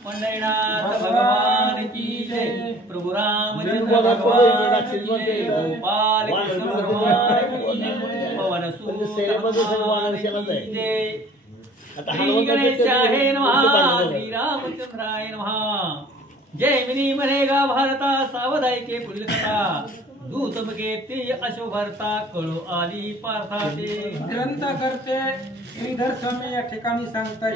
पंढरीनाथ भगवान की जय। प्रभु रामचंद्र भगवान की जय। गोपाल कृष्ण भगवान की जय। पवन सुत भगवान की जय। श्री गणेशाय नमः। श्री रामचंद्राय नमः। जय मिनी मनेगा भारता सावधाई पुढील कथा दूत बघे ते अशोभरता कळो आली पार्थाते। ग्रंथ करते श्रीधर स्वामी या ठिकाणी सांगताय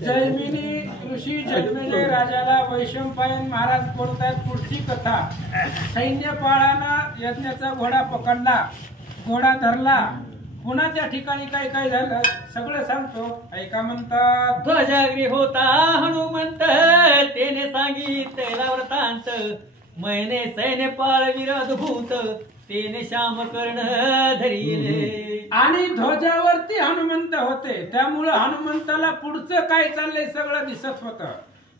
जैमिनी ऋषी जन्मेजय राजाला वैशंपायन महाराज बोलतायत पुढची कथा। सैन्यपाळानं यज्ञाचा घोडा पकडला, घोडा धरला, पुन्हा त्या ठिकाणी काय काय झालं सगळं सांगतो ऐका। म्हणतात ध्वजाग्री होता हनुमंत तेने सांगितला वृत्तांत। मैने सैन्यपाळ विरोध भूत तेने श्याम कर्ण धरिले। आणि ध्वजावरती हनुमंत होते त्यामुळे हनुमंताला पुढचं काय चाललंय सगळं दिसत होतं।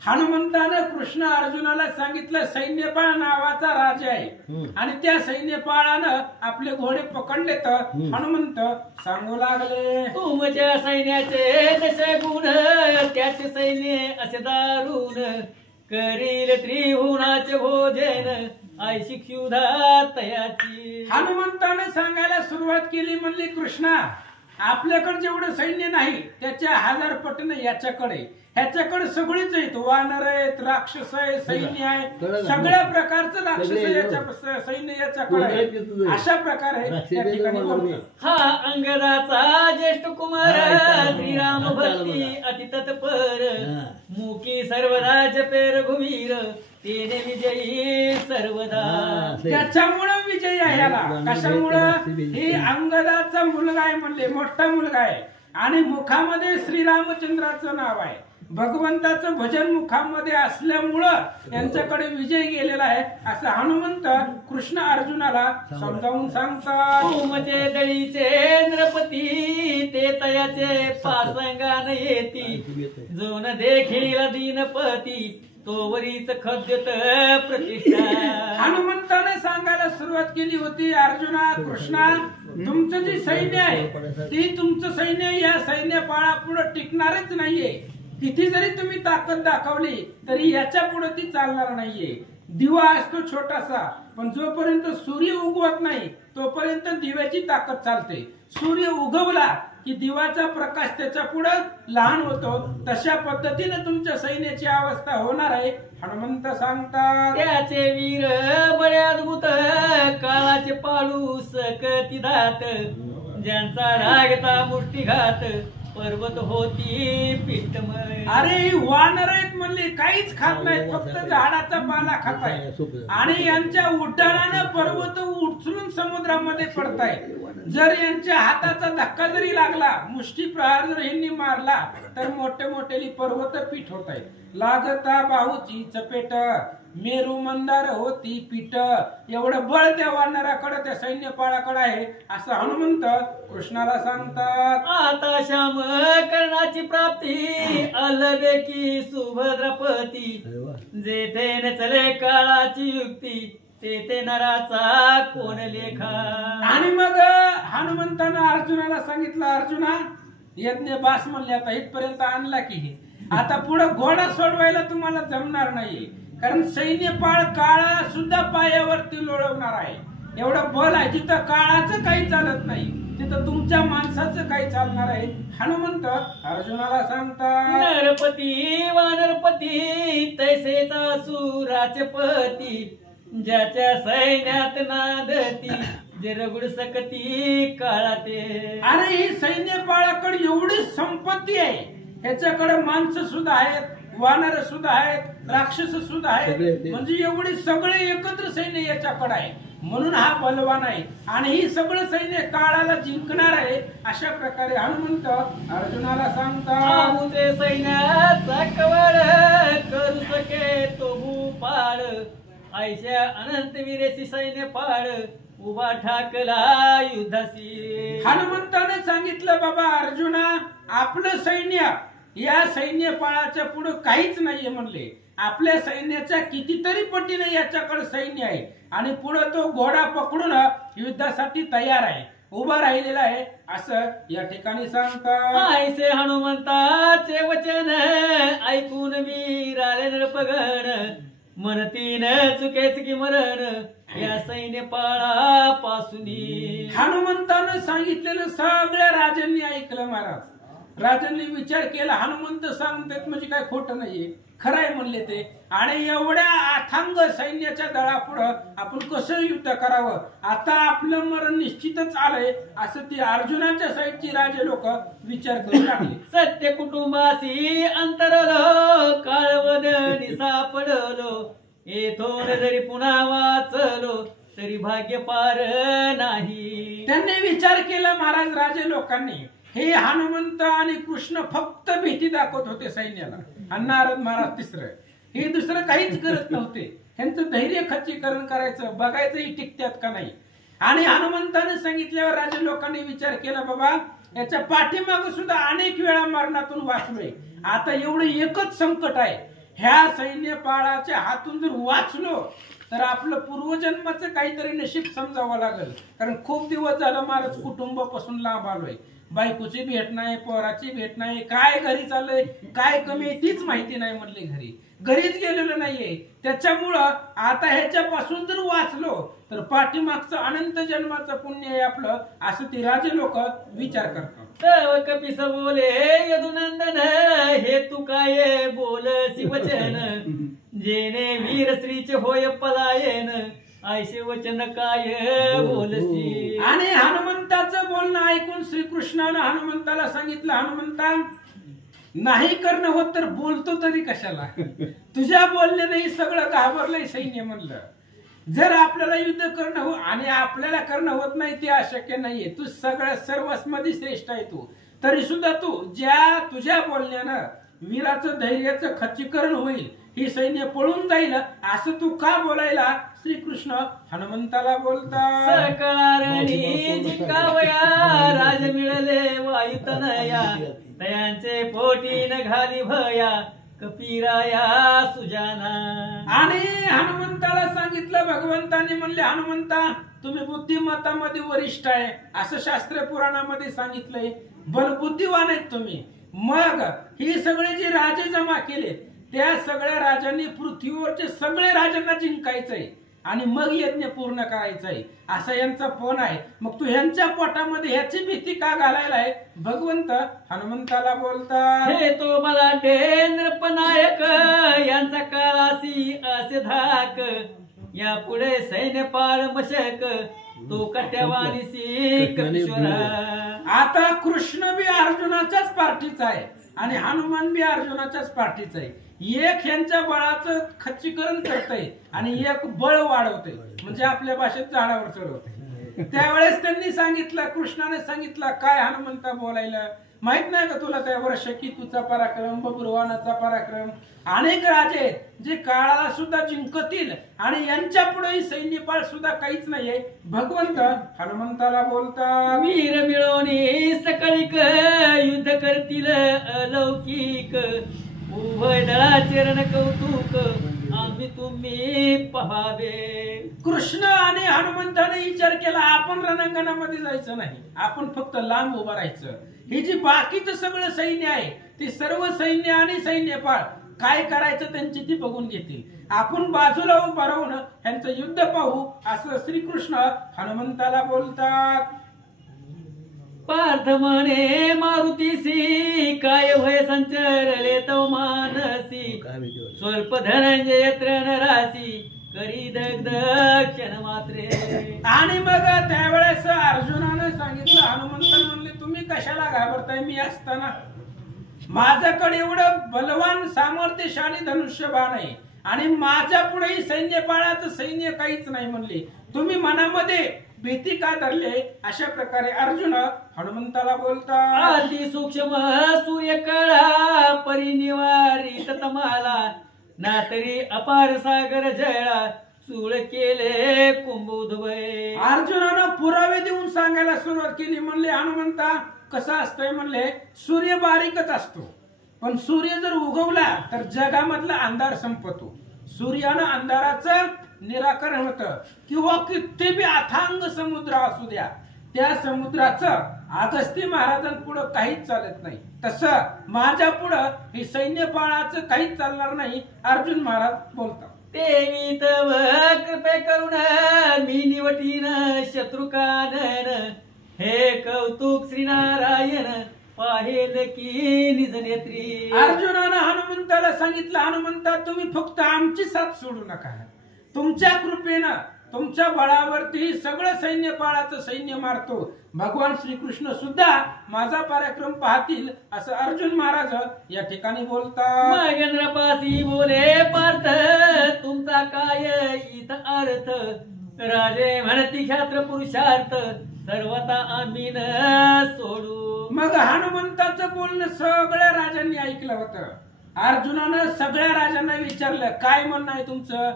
हनुमंतानं कृष्ण अर्जुनाला सांगितलं सैन्यपाळ नावाचा राजा आहे आणि त्या सैन्यपाळानं आपले घोडे पकडले तर हनुमंत सांगू लागले तुमच्या सैन्याचे जसे गुण त्याचे सैन्य असे दारुण। करील त्रिभुवनाचे भोजन ऐशी क्षुधा तयाची। हनुमंताने सांगायला सुरुवात केली म्हणली कृष्णा आपल्याकडे जेवढं सैन्य नाही त्याच्या 1000 पटीने याच्याकडे ह्याच्याकडे सगळीच आहेत। वानर आहेत, राक्षस आहे, सैन्य आहे, सगळ्या प्रकारचं राक्षस याच्या सैन्य याच्याकडे आहे। अशा प्रकारे त्या ठिकाणी बोलतो। हा अंगदाचा ज्येष्ठ कुमार श्रीराम भक्ती अति तत्पर। मुकी सर्वदा जपे रघुवीर तेने विजयी सर्वदा। त्याच्यामुळे विजयी आहे याला। कशामुळं ही अंगदाचा मुलगा आहे म्हणले, मोठा मुलगा आहे आणि मुखामध्ये श्रीरामचंद्राचं नाव आहे। भगवंताचं भजन मुखामध्ये असल्यामुळं यांच्याकडे विजय गेलेला आहे असं हनुमंत कृष्ण अर्जुनाला समजावून सांगतात। तुमचे दळीचे नृपती ते तयाचे पासंगान येती। जो न देखील दीनपती तोवरीच खद्यत प्रतिष्ठा। हनुमंताने सांगायला सुरुवात केली होती अर्जुना कृष्णा तुमचं जे सैन्य आहे ती तुमचं सैन्य या सैन्यपाळा पुढे टिकणारच नाहीये। किती जरी तुम्ही ताकद दाखवली तरी याच्या पुढे ती चालणार नाहीये। दिवा असतो छोटासा पण जोपर्यंत सूर्य उगवत नाही तोपर्यंत दिव्याची ताकद चालते। सूर्य उगवला की दिवाचा प्रकाश त्याच्या पुढे लहान होतो। तशा पद्धतीने तुमच्या सैन्याची अवस्था होणार आहे हनुमंत सांगतात। त्याचे वीर बळे अद्भुत काळाचे पाळू सकती दात। ज्यांचा रागता मुष्टीघात पर्वत होती पिष्टमय। अरे वानर आहेत म्हणले काहीच खात नाहीत फक्त झाडाचा पाला खाताय आणि यांच्या उड्डाणानं पर्वत उचलून समुद्रामध्ये पडताय। जर यांच्या हाताचा धक्का जरी लागला मुष्टी प्रहार जर यांनी मारला तर मोठे मोठे पर्वत पीठ होत आहेत। लागता बाहूची चपेट मेरू मंदार होती पीठ। एवढं बळ त्या वानराकडे त्या सैन्यपाळाकडे आहे असं हनुमंत कृष्णाला सांगतात। आता श्याम कर्णाची प्राप्ती अलबे की सुभद्रपती। जेथे न चले काळाची युक्ती तेथे नराचा कोण लेखा। आणि मग हनुमंतानं अर्जुनाला सांगितलं अर्जुना यज्ञ बास म्हणले आता इथपर्यंत आणला की आता पुढे घोडा सोडवायला तुम्हाला जमणार नाही कारण सैन्यपाळ काळा सुद्धा पायावरती लोळवणार आहे। एवढं बल आहे जिथं काळाचं काही चालत नाही तिथं तुमच्या माणसाचं काही चालणार आहे हनुमंत अर्जुनाला सांगतात। नरपती वानरपती तैसेचा सुराचे पती। ज्याच्या सैन्यात नादती जे रगुड सकती काळाते। अरे ही सैन्यपाळाकडे एवढी संपत्ती आहे ह्याच्याकडे माणसं सुद्धा आहेत, वानर सुद्धा आहेत, राक्षस सुद्धा आहेत म्हणजे एवढे सगळे एकत्र सैन्य याच्याकडे आहे म्हणून हा बलवान आहे आणि ही सगळं सैन्य काळाला जिंकणार आहे। अशा प्रकारे हनुमंत अर्जुनाला सांगतात। ते सैन्याचा कवळ करू सके तो भूपाळ। ऐशा अनंत वीरेशी सैन्य पाळ उभा ठाकला युद्धाशी। हनुमंताने सांगितलं बाबा अर्जुना आपलं सैन्य या सैन्यपाळाच्या पुढे काहीच नाहीये म्हणले। आपल्या सैन्याच्या कितीतरी पटीने याच्याकडे सैन्य आहे आणि पुढे तो घोडा पकडून युद्धासाठी तयार आहे उभा राहिलेला आहे असं या ठिकाणी सांगतात. ऐसे हनुमंताचे वचन ऐकून वीर आले नरपगण म्हणतीन चुकेच की मरण या सैन्यपाळा पासूनी. हनुमंतानं सांगितलेलं सगळ्या राजांनी ऐकलं महाराज. राजांनी विचार केला हनुमंत सांगतात म्हणजे काय खोटं नाहीये, खरंय म्हणले ते. आणि एवढ्या अथांग सैन्याच्या दळापुढं आपण कसं युद्ध करावं, आता आपलं मरण निश्चितच आलंय असं ती अर्जुनाच्या साईडची राजे लोक विचार करू लागले. सत्य कुटुंबासी अंतरलो काळवदनी सापडलो येथून जरी पुन्हा वाचलो तरी भाग्य पार नाही. त्यांनी विचार केला महाराज राजे लोकांनी, हे हनुमंत आणि कृष्ण फक्त भीती दाखवत होते सैन्याला आणि नारद महाराज तिसरं, हे दुसरं काहीच करत नव्हते. ह्यांचं धैर्य खच्चीकरण करायचं, बघायचंही टिकत्यात का नाही. आणि हनुमंताने सांगितल्यावर राजे लोकांनी विचार केला बाबा याच्या पाठीमाग सुद्धा अनेक वेळा मरणातून वाचलोय, आता एवढं एकच संकट आहे, ह्या सैन्यपाळाच्या हातून जर वाचलो तर आपलं पूर्वजन्माचं काहीतरी नशीब समजावं लागेल. कारण खूप दिवस झालं महाराज कुटुंबापासून लांब आलोय, बायकोची भेट नाही, पोराची भेट नाही, काय घरी चाललंय काय कमी आहे तीच माहिती नाही म्हणले, घरीच गेलेलो नाहीये. त्याच्यामुळं आता ह्याच्यापासून जर वाचलो तर पाठीमागचं अनंत जन्माचं पुण्य आहे आपलं, असं ती राजे लोक विचार करतात. तव कपिस बोले यदुनंदन हे तू काय बोलसी वचन जेने वीर श्रीचे होय पलायन ऐसे वचन काय बोलसी. आणि हनुमंताचं बोलणं ऐकून श्रीकृष्णानं हनुमंताला सांगितलं, हनुमंता नाही करणं होत तर बोलतो तरी कशाला, तुझ्या बोलण्याने सगळं घाबरलंय सैन्य म्हणलं. जर आपल्याला युद्ध करणं हो आणि आपल्याला करणं होत नाही ते अशक्य नाहीये, तू सगळं सर्वस्मध्ये श्रेष्ठ आहे तू, तरी सुद्धा तू ज्या तुझ्या बोलण्यानं वीराचं धैर्याचं खच्चीकरण होईल, ही सैन्य पळून जाईल असं तू का बोलायला श्रीकृष्ण हनुमंताला बोलतात. सकळारणी जिंकावया राज मिळले वायुतनया तयांचे पोटी न घाली भया कपिराया सुजाना. आणि हनुमंताला सांगितलं भगवंताने म्हणले हनुमंता तुम्ही बुद्धिमत्तामध्ये वरिष्ठ आहे असं शास्त्र पुराणामध्ये सांगितलंय, बलबुद्धिवान आहेत तुम्ही. मग ही सगळे जे राजे जमा केले त्या सगळ्या राजांनी पृथ्वीवरचे सगळे राजांना जिंकायचंय आणि मग यज्ञ पूर्ण करायचंय असा यांचा फोन आहे. मग तू ह्यांच्या पोटामध्ये ह्याची भीती का घालायलाय, भगवंत हनुमंताला बोलतात. हे तो मला नृपनायक यांचा काळासी असे धाक या पुढे सैन्यपाळ मशक तो कट्यावानीसी कपीश्वरा. आता कृष्ण बी अर्जुनाच्याच पार्टीचा आहे आणि हनुमान बी अर्जुनाच्याच पार्टीचा आहे. एक ह्यांच्या बळाचं खच्चीकरण करतय आणि एक बळ वाढवतय, म्हणजे आपल्या भाषेत झाडावर चढवतय. त्यावेळेस त्यांनी सांगितलं, कृष्णाने सांगितलं काय हनुमंता बोलायला माहित नाही का तुला, त्यावर शकीतूचा पराक्रम, बब्रुवानाचा पराक्रम, अनेक राजे आहेत जे काळाला सुद्धा जिंकतील आणि यांच्या पुढे सैन्यपाळ सुद्धा काहीच नाहीये. भगवंत हनुमंताला बोलतात, वीर मिळवणी सकळीक युद्ध करतील अलौकिक उभय दळाचे रण कौतुक आम्ही तुम्ही पहावे. कृष्ण आणि हनुमंताने विचार केला आपण रणांगणामध्ये जायचं नाही, आपण फक्त लांब उभं राहायचं. हे जे बाकीचं सगळं सैन्य आहे ते सर्व सैन्य आणि सैन्यपाळ काय करायचं त्यांची ती बघून घेतील, आपण बाजूला उभं राहून ह्यांचं युद्ध पाहू असं श्रीकृष्ण हनुमंताला बोलतात. पार्थ म्हणे मारुतीसी काय भय संचरले तो मानसी स्वल्प धनंजय राशी करी दग्ध क्षण मात्रे. आणि मग त्यावेळेस अर्जुनाने सांगितलं, हनुमंत म्हणले तुम्ही कशाला घाबरताय, मी असताना माझ्याकडे एवढं बलवान सामर्थ्यशाली धनुष्यबाण आहे आणि माझ्या पुढेही सैन्यपाळाचं सैन्य काहीच नाही म्हणले, तुम्ही मनामध्ये भीती का धरले. अशा प्रकारे अर्जुन हनुमंताला बोलतात. अति सूक्ष्म सूर्यकळा परिनिवारित तमाला ना तरी अपार सागर जळा सूळ केले कुंभोद्भय. अर्जुनानं पुरावे देऊन सांगायला सुरुवात केली. म्हणले हनुमंता कसं असतंय, म्हणले सूर्य बारीकच असतो पण सूर्य जर उगवला तर जगामधला अंधार संपतो. सूर्यानं अंधाराचं निराकरण होतं किंवा किती बी अथांग समुद्र असू द्या त्या समुद्राचं अगस्ती महाराजांपुढं काहीच चालत नाही, तसं माझ्या पुढं हे सैन्यपाळाचं काहीच चालणार नाही. अर्जुन महाराज बोलतात, देवी तव कृपे करुण मी निवटीन शत्रुकानन, हे कौतुक श्रीनारायण पाहेल की निज नेत्री. अर्जुनानं हनुमंताला सांगितलं, हनुमंता तुम्ही फक्त आमची साथ सोडू नका, तुमच्या कृपेनं तुमच्या बळावरती सगळं सैन्यपाळाचं सैन्य मारतो. भगवान श्रीकृष्ण सुद्धा माझा पराक्रम पाहतील असं अर्जुन महाराज या ठिकाणी बोलतात. महेंद्रपासी बोले पार्थ तुमचा काय इथं अर्थ, राजे म्हणती क्षात्र पुरुषार्थ सर्वता आम्ही न सोडू. मग हनुमंताचं बोलणं सगळ्या राजांनी ऐकलं होतं. अर्जुनानं सगळ्या राजांना विचारलं, काय म्हणणं आहे तुमचं,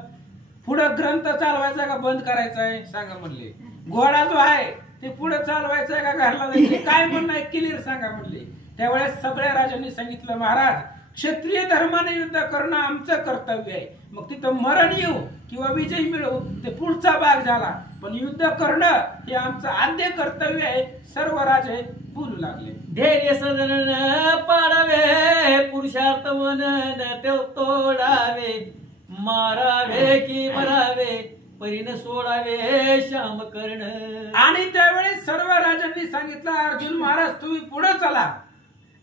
पुढं ग्रंथ चालवायचा का बंद करायचा आहे सांगा म्हणले. घोडा जो आहे ते पुढे चालवायचा का घरला जायचं, काय म्हणणं आहे क्लिअर सांगा म्हणले. त्यावेळेस सगळ्या राजांनी सांगितलं, महाराज क्षत्रिय धर्माने युद्ध करणं आमचं कर्तव्य आहे, मग तिथं मरण येऊ किंवा विजय मिळवू ते पुढचा भाग झाला, पण युद्ध करणं हे आमचं आद्य कर्तव्य आहे. सर्व राजे बोलू लागले, धैर्य सदन पाडावे पुरुषार्थ वनन तोडावे, मारावे की मरावे परीन सोडावे श्याम कर्ण. आणि त्यावेळेस सर्व राजांनी सांगितलं, अर्जुन महाराज तुम्ही पुढे चला,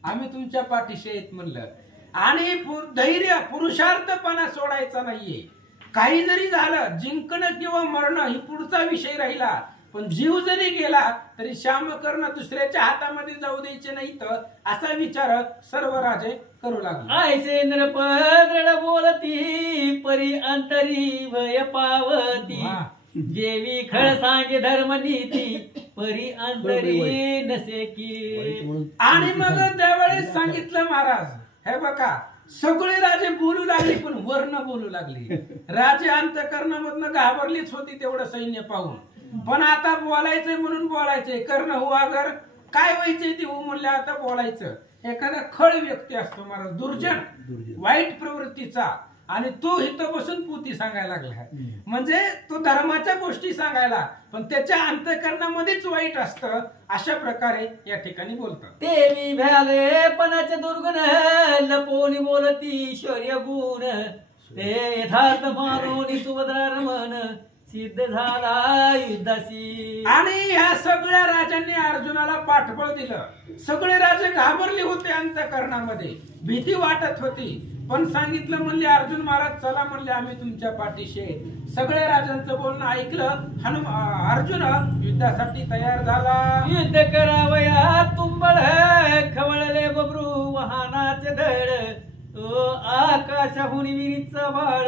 आम्ही तुमच्या पाठीशी आहेत म्हणलं. आणि धैर्य पुरुषार्थपणा सोडायचा नाहीये. काही जरी झालं, जिंकणं किंवा मरणं ही पुढचा विषय राहिला, पण जीव जरी गेला तरी श्यामकर्ण दुसऱ्याच्या हातामध्ये जाऊ द्यायचे नाही, तर असा विचार सर्व राजे करू लागले. ऐसे नृपद्रढ बोलती परी अंतरी भय पावती, जेवी खळ सांगे धर्म नीती परी अंतरी नसे की. आणि मग त्यावेळेस सांगितलं महाराज, हे बघा सगळे राजे बोलू लागले पण वर्ण बोलू लागले. राजे अंतःकरणामधनं घाबरलीच होती तेवढं सैन्य पाहून, पण आता बोलायचंय म्हणून बोलायचंय. कर्ण हो अगर काय व्हायचंय ते हो म्हणलं आता बोलायचं. एखादा खळ व्यक्ती असतो महाराज, दुर्जन वाईट प्रवृत्तीचा, आणि तो इथं बसून पुती सांगायला लागला, म्हणजे तो धर्माच्या गोष्टी सांगायला, पण त्याच्या अंतःकरणामध्येच वाईट असतं. अशा प्रकारे या ठिकाणी बोलतात. देवी भ्याले पणाचे दुर्गुण लपोनी बोलती शौर्य गुण, ते यथार्थ मानून सुभद्रा रमण सिद्ध झाला युद्धाशी. आणि ह्या सगळ्या राजांनी अर्जुनाला पाठबळ दिलं. सगळे राजे घाबरले होते, अंतःकरणामध्ये भीती वाटत होती, पण सांगितलं म्हणले अर्जुन महाराज चला म्हणले आम्ही तुमच्या पाठीशी आहे. सगळ्या राजांचं बोलणं ऐकलं, अर्जुन युद्धासाठी तयार झाला. युद्ध करावया तुंबळ खवळले बबरू वाहनाचे धड, तो आकाशाहून विहिरीचा बाळ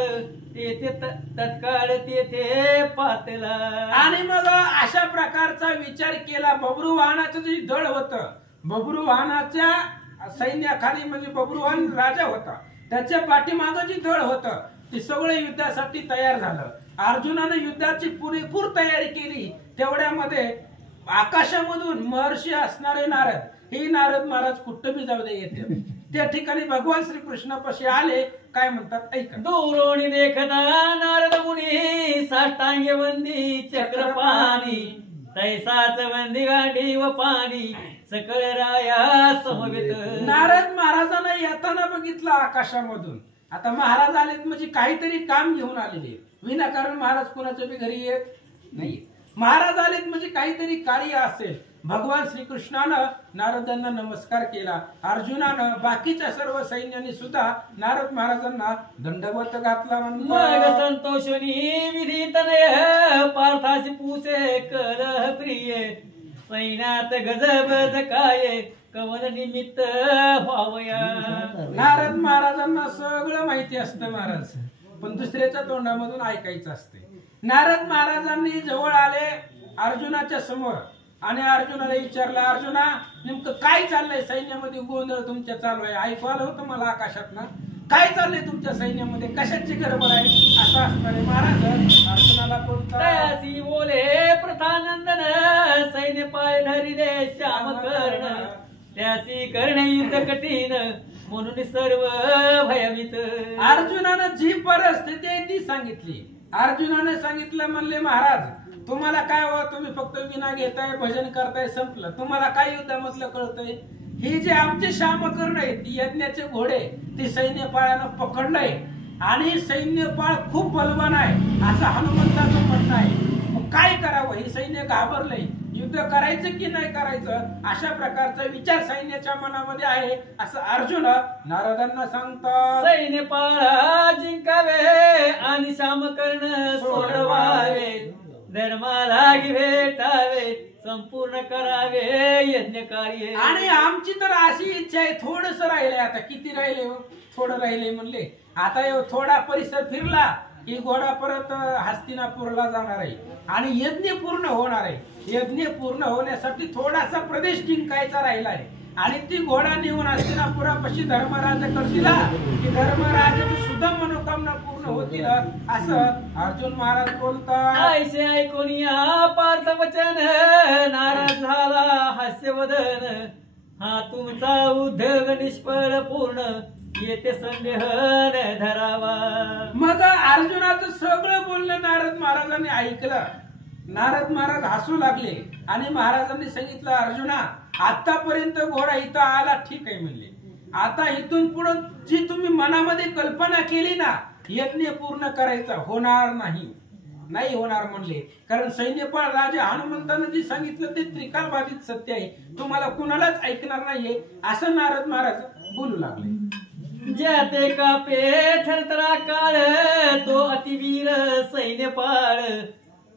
तेथे तत्काळ तेथे पातला. आणि मग अशा प्रकारचा विचार केला. बबरू वाहनाचं जे दळ होतं, बबरू वाहनाच्या सैन्याखाली म्हणजे बबरूवाहन राजा होता, त्याच्या पाठीमागं जे दळ होतं ते सगळे युद्धासाठी तयार झालं. अर्जुनानं युद्धाची पुरेपूर तयारी केली. तेवढ्यामध्ये आकाशामधून महर्षी असणारे नारद, हे नारद महाराज कुठं बी जाऊ दे येते, त्या ठिकाणी भगवान श्रीकृष्णापाशी आले. काय म्हणतात ऐका. दूरोणी देखता नारद मुनी साष्टांगे वंदी चक्रपाणी, तैसाच वंदी गांडी व पाणी सकळ राया समवेत. नारद महाराजांना येताना बघितलं आकाशामधून. आता महाराज आलेत म्हणजे काहीतरी काम घेऊन आलेले, विनाकारण महाराज कोणाच्या बी घरी येत नाही. महाराज आलेत म्हणजे काहीतरी कार्य असेल. भगवान श्रीकृष्णानं नारदांना नमस्कार केला. अर्जुनानं बाकीच्या सर्व सैन्याने सुद्धा नारद महाराजांना दंडवत घातला. मग संतोषनी विधी तनय पार्थाशी पूसे कलह प्रिय, सैन्यात गजबज काय कमल निमित्त व्हावया. नारद महाराजांना सगळं माहिती असतं महाराज, पण दुसऱ्याच्या तोंडामधून ऐकायचं असते. नारद महाराजांनी जवळ आले अर्जुनाच्या समोर आणि अर्जुनाला विचारलं, अर्जुना नेमकं काय चाललंय सैन्यामध्ये, गोंधळ तुमच्या चालू आहे, ऐकू आलं होतं मला आकाशातनं, काय चाललंय तुमच्या सैन्यामध्ये, कशाची गडबड आहे असं असणारे. महाराज अर्जुनाला बोलतात, बोले प्रथानंदन सैन्य पाय धरिले श्याम कर्ण, त्यासी करणे युद्ध कठीण म्हणून सर्व भयभीत. अर्जुनानं जी परिस्थिती आहे ती सांगितली. अर्जुनाने सांगितलं म्हणले महाराज तुम्हाला काय हो, तुम्ही फक्त विना घेताय, भजन करताय, संपलं. तुम्हाला काय युद्धामधलं कळतंय? हे जे आमचे श्यामकर्ण आहेत, यज्ञाचे घोडे, ते सैन्यपाळानं पकडलंय आणि सैन्यपाळ खूप बलवान आहे असं हनुमंताचं म्हणणं आहे. मग काय करावं? हे सैन्य घाबरलंय, युद्ध करायचं की नाही करायचं अशा प्रकारचा विचार सैन्याच्या मनामध्ये आहे असं अर्जुन नारदांना सांगतात. सैन्यपाळा जिंकावे आणि श्यामकर्ण सोडवावे, धर्माला भेटावे, संपूर्ण करावे यज्ञ कार्य. आणि आमची तर अशी इच्छा आहे, थोडस राहिले. आता किती राहिले हो? थोडं राहिले म्हणले. आता थोडा परिसर फिरला की घोडा परत हस्तिनापूरला जाणार आहे आणि यज्ञ पूर्ण होणार आहे. यज्ञ पूर्ण होण्यासाठी थोडासा प्रदेश जिंकायचा राहिला आहे आणि ती घोडा नेऊन हस्तिनापुरापाशी धर्मराजाकडे दिला की धर्मराजाची सुद्धा मनोकामना पूर्ण होतील असं अर्जुन महाराज बोलतात. ऐसे ऐकून या पार्थ वचन नाराज झाला हास्यवदन, हा तुमचा उद्योग निष्फळ पूर्ण, येते संदेह न धरावा. मग अर्जुनाचं सगळं बोलणं नारद महाराजांनी ऐकलं. नारद महाराज हसू लागले आणि महाराजांनी सांगितलं, अर्जुना आतापर्यंत घोडा इथं आला ठीक आहे म्हणले, आता इथून पुढे जी तुम्ही मनामध्ये कल्पना केली ना यज्ञ पूर्ण करायचा, होणार नाही. नाही होणार म्हणले, कारण सैन्यपाळ राजा हनुमंतानं जे सांगितलं ते त्रिकालबाधित सत्य आहे, तुम्हाला कुणालाच ऐकणार नाहीये असं नारद महाराज बोलू लागले. ज्या ते कापे थरथरा काळ, तो अतिवीर सैन्यपाळ,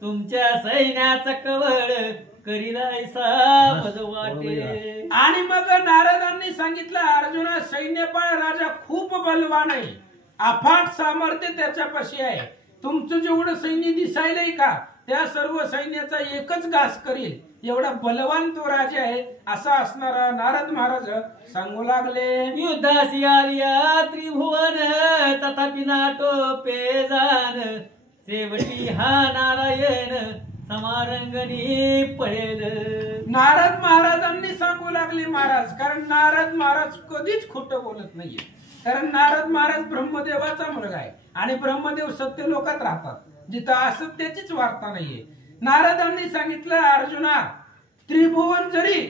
तुमच्या सैन्याचा कवळ करीलायसा पद वाटे. आणि मग नारदांनी सांगितलं, अर्जुना सैन्यपाळ राजा खूप बलवान आहे, अफाट सामर्थ्य त्याच्यापाशी आहे. तुमचं जेवढं सैन्य दिसायलंय का त्या सर्व सैन्याचा एकच घास करेल, एवढा बलवान तो राजा आहे असा असणारा नारद महाराज सांगू लागले. युद्धासी आलिया त्रिभुवन, तथापि नाटोपे जान, शेवटी हा नारायण समारंगणी पळेल. नारद महाराजांनी सांगू लागले महाराज, कारण नारद महाराज कधीच खोटं बोलत नाहीये. कारण नारद महाराज ब्रह्मदेवाचा मुलगा आहे आणि ब्रह्मदेव सत्य लोकात राहतात, जिथं असत्याचीच वार्ता नाहीये. नारदांनी सांगितलं, अर्जुना त्रिभुवन जरी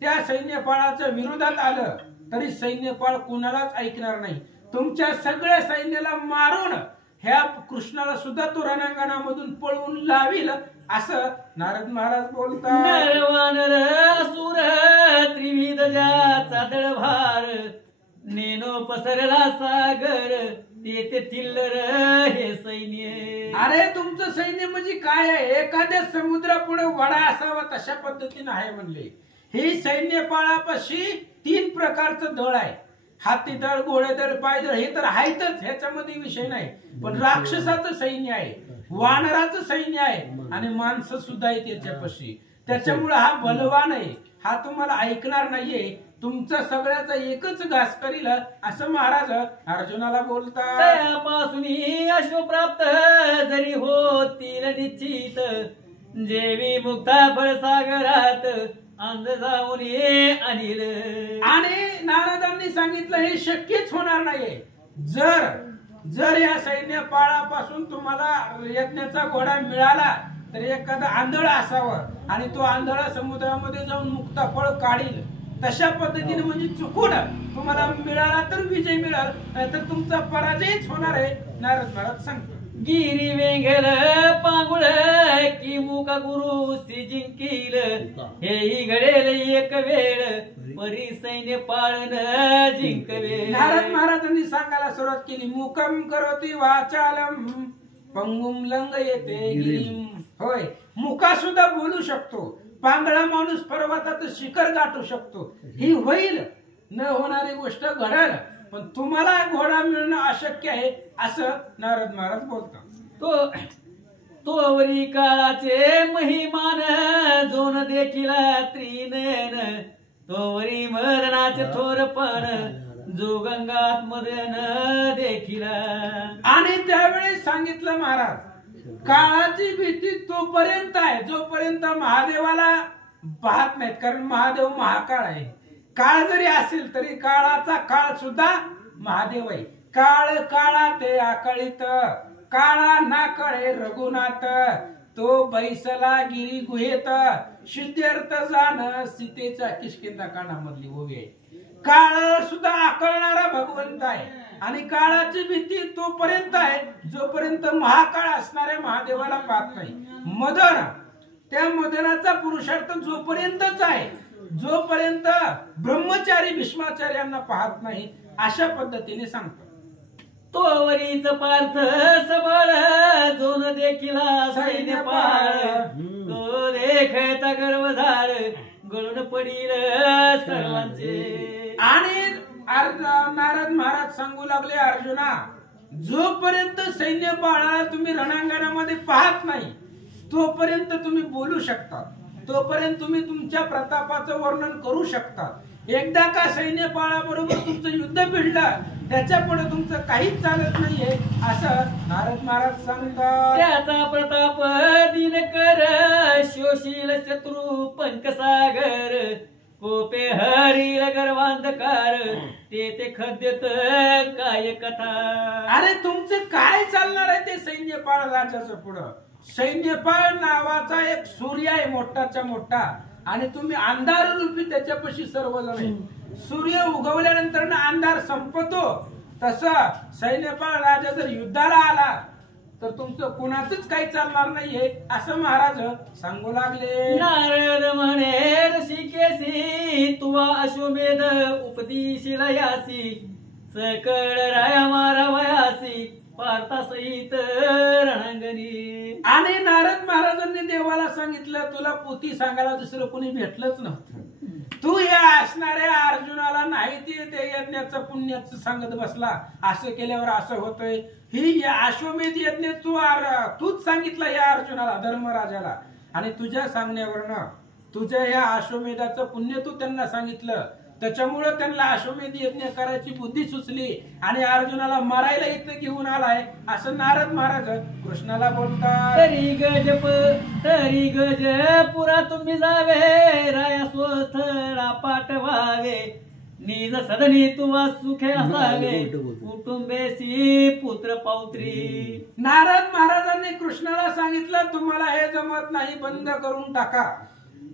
त्या सैन्यपाळाच्या विरोधात आलं तरी सैन्यपाळ कुणालाच ऐकणार नाही. तुमच्या सगळ्या सैन्याला मारून ह्या कृष्णाला सुद्धा तो रणांगणामधून पळवून लावील असं नारद महाराज बोलतात. नरवानर असुर त्रिविध ज्याचा दळभार, नेनो पसरला सागर, ते थिल्लर हे सैन्य. अरे तुमचं सैन्य म्हणजे काय आहे? एखाद्या समुद्रापुढे वडा असावा तशा पद्धतीने आहे म्हणले. हे सैन्यपाळापाशी 3 प्रकारचं दळ आहे, हाती दळ, घोडे दळ, पायदळ, हे तर आहेतच, ह्याच्यामध्ये विषय नाही. पण राक्षसाचं सैन्य आहे, वानराचं सैन्य आहे आणि माणसं सुद्धा आहेत त्याच्यापाशी. त्याच्यामुळे हा बलवान आहे, हा तुम्हाला ऐकणार नाहीये, तुमचा सगळ्याचा एकच घास करील असं महाराज अर्जुनाला बोलतात. त्यापासून अश्वप्राप्त जरी होतील निश्चित, जेवी मुक्ता फळसागरात अंध जाऊन अनिल. आणि नारदांनी सांगितलं हे शक्यच होणार नाहीये. जर या सैन्यपाळापासून तुम्हाला यज्ञाचा घोडा मिळाला तर एखादा आंधळ असावं आणि तो आंधळा समुद्रामध्ये जाऊन मुक्ता फळ काढील. तशा पद्धतीने म्हणजे चुकून तुम्हाला मिळाला तर विजय मिळाल, नाहीतर तुमचा पराजयच होणार आहे नारद महाराज सांगतो. गिरी वेंगल पांगुळ की मुका गुरु सी जिंकील, हेही घडेल एक वेळ परी सैन्य पाळण जिंकवे. नारद महाराजांनी सांगायला सुरुवात केली, मुकम करोती वाचालम पंगुम लंग येते गिरीम. होय, मुका सुद्धा बोलू शकतो, पांगळा माणूस पर्वताचं शिखर गाठू शकतो. ही होईल, न होणारी गोष्ट घडल, पण तुम्हाला घोडा मिळणं अशक्य आहे असं नारद महाराज बोलतात. तोवरी काळाचे महिमान, जोन देखील त्रिनयन, तोवरी मरणाचे थोरपण, जो गंगात मदन देखील. आणि त्यावेळेस सांगितलं महाराज, काळाची भीती तोपर्यंत आहे जोपर्यंत महादेवाला पाहत नाहीत, कारण महादेव महाकाळ आहे. काळ जरी असेल तरी काळाचा काळ सुद्धा महादेव आहे. काळ काळा ते आकळीत, काळा ना कळे रघुनाथ, तो बैसला गिरी गुहेत शुद्ध्यर्थ जाण सीतेच्या किष्किंधा कानामधली ओवी आहे. काळाला सुद्धा आकळणारा भगवंत आहे आणि काळाची भीती तोपर्यंत आहे जोपर्यंत महाकाळ असणाऱ्या महादेवाला पाहत नाही. मदन, त्या मदनाचा पुरुषार्थ जोपर्यंतच आहे जोपर्यंत ब्रह्मचारी भीष्माचार्यांना पाहत नाही, अशा पद्धतीने सांगतो. तोवरीच पार्थ सबळ जोन देखिला सैन्य पाळ, तो देखता गर्व झाड गळून पडील सर्वांचे. आणि नारद महाराज सांगू लागले, अर्जुना, जोपर्यंत सैन्य पाळाला तुम्ही रणांगणामध्ये पाहत नाही तोपर्यंत तुम्ही बोलू शकता, तोपर्यंत तुम्ही तुमच्या प्रतापाचं वर्णन करू शकता. एकदा का सैन्य पाळाबरोबर तुमचं युद्ध भिडलं त्याच्या पुढे तुमचं काहीच चालत नाहीये, असं नारद महाराज सांगतात. त्याचा प्रताप दिनकर शोषील शत्रू पंकसागर, कोपे हरील गर्वांधकार ते खद्यत काय कथा. अरे तुमचं काय चालणार आहे ते सैन्यपाळ राजाचं पुढं. सैन्यपाळ नावाचा एक सूर्य आहे मोठाच्या मोठा, आणि तुम्ही अंधार रूपी त्याच्यापाशी सर्वजण. सूर्य उगवल्यानंतर अंधार संपतो, तसं सैन्यपाळ राजा जर युद्धाला आला तर तुमचं कुणाचंच काही चालणार नाहीये, असं महाराज सांगू लागले. नारद म्हणे ऋषिकेशी तुवा अश्वमेध उपदेशीला यासी, सकळ राया मारा वयासी पार्था सहित रणांगणी. आणि नारद महाराजांनी देवाला सांगितलं, तुला पोथी सांगायला दुसरं कोणी भेटलंच नव्हतं. तू या असणाऱ्या अर्जुनाला नाही ते यज्ञाचं पुण्याचं सांगत बसला, असं केल्यावर असं होतंय. ही या अश्वमेध यज्ञ तूच सांगितलं या अर्जुनाला, धर्मराजाला, आणि तुझ्या सांगण्यावरनं तुझ्या या अश्वमेधाचं पुण्य तू त्यांना सांगितलं, त्याच्यामुळं त्यांना अश्वमेध यज्ञ करायची बुद्धी सुचली आणि अर्जुनाला मारायला इथं घेऊन आलाय, असं नारद महाराज कृष्णाला बोलतात. तरी गज पुरा तुम्ही जावे, राया स्वस्थळा पाठवावे, निज सदनी तुवा सुखे असावे, कुटुंबेसी पुत्र पौत्री. नारद महाराजांनी कृष्णाला सांगितलं, तुम्हाला हे जमत नाही, बंद करून टाका,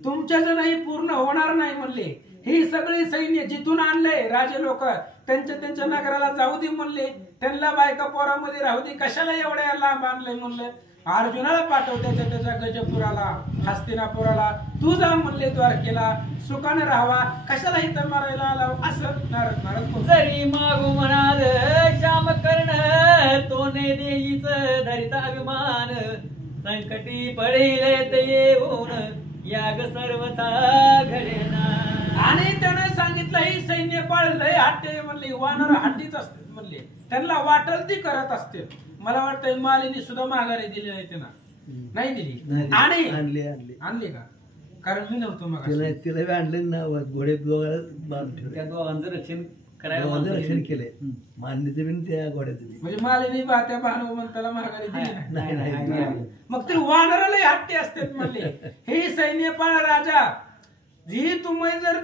तुमच्याच नाही पूर्ण होणार नाही म्हणले. ही सगळी सैन्य जिथून आणले राजे लोक त्यांच्या नगराला जाऊ दे म्हणले, त्यांना बायका पोरामध्ये राहू दे, कशाला एवढ्या लांब आणलंय म्हणलं. अर्जुनाला पाठव त्याच्या गजपुराला, हस्तिनापुराला, तू जा म्हणले द्वारकेला, सुखाने राहावा, कशाला इथं मारायला आला, असं नारद महाराज. जरी मागू म्हणाल श्याम कर्ण, तो ने देईच धरिता अभिमान, संकटी पडेल ते येऊन याग सर्वथा घडेना. आणि त्याने सांगितलं, ही सैन्यपाळ लय हट्टे म्हणले, वानर हट्टीच असते म्हणले, त्यांना वाटल ती करत असते. मला वाटतं मालिनी सुद्धा माघारी दिली नाही, त्यांना नाही दिली. आणि आणली का? कारण मी नव्हतो मग तिला आणलं ना, घोडे त्या दोघांचं रक्षण करायला रक्षण केलंय, मान्यते बिन त्या घोड्याचं. म्हणजे मालिनी त्या भानुमंताला माघारी दिली नाही नाही. मग ते वानराला हट्टी असतात म्हणले. हे सैन्यपाळ राजा, जी तुम्ही जर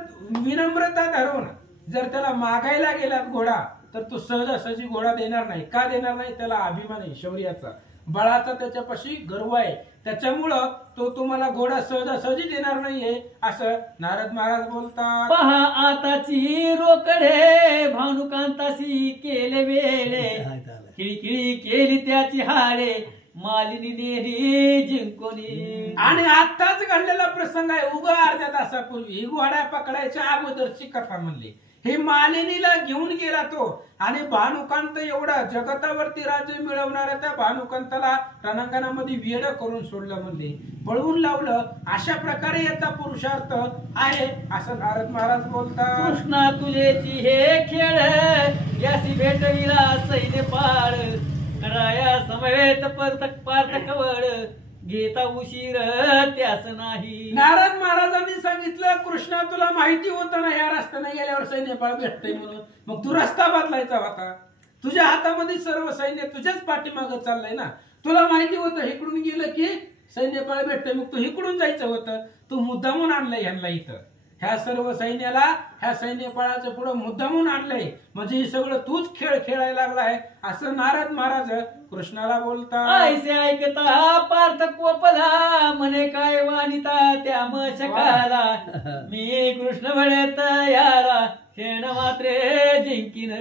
विनम्रता धरून जर त्याला मागायला गेलात घोडा, तर तो सहजासहजी घोडा देणार नाही. का देणार नाही? त्याला अभिमान आहे शौर्याचा, बळाचा त्याच्यापाशी गर्व आहे, त्याच्यामुळं तो तुम्हाला घोडा सहजासहजी देणार नाहीये, असं नारद महाराज बोलतात. पहा आताची रोकडे भानुकांताशी केले वेळे, खिळखिळी केली त्याची हाडे, मालिनी नेली जिंकोनी. आणि आताच घडलेला प्रसंग आहे, उगा अर्ध्या तासापूर्वी. ही घोड्या पकडायच्या अगोदरची कथा म्हणली. हे मालिनीला घेऊन गेला तो, आणि भानुकांत एवढा जगतावरती राज्य मिळवणाऱ्या त्या भानुकांताला रणांगणामध्ये वेड करून सोडलं म्हणले, पळवून लावलं. अशा प्रकारे याचा पुरुषार्थ आहे, असं नारद महाराज बोलतात. कृष्णा तुझेची हे खेळ, यासी भेटविला सैन्य पाळ, राया समवेत पार्थ कवळ, घेता उशीर त्यास नाही. नारद महाराजांनी सांगितलं, कृष्णा तुला माहिती होतं ना या रस्त्याने गेल्यावर सैन्यपाळ भेटतंय म्हणून, मग तू रस्ता बदलायचा होता. तुझ्या हातामध्ये सर्व सैन्य तुझ्याच पाठीमागं चाललंय ना. तुला माहिती होतं इकडून गेलं की सैन्यपाळ भेटतंय, मग तू इकडून जायचं होतं. तू मुद्दामून आणलंय ह्यांना इथं. ह्या सर्व सैन्याला ह्या सैन्यपाळाचं पुढे मुद्दामून आणलंय, म्हणजे हे सगळं तूच खेळ खेळायला लागलाय असं नारद महाराज कृष्णाला बोलतात. ऐसे ऐकता पार्थ कोपला म्हणे काय वानिता त्या मशकाला मी कृष्ण म्हणत याला क्षण मात्रे जिंकीन.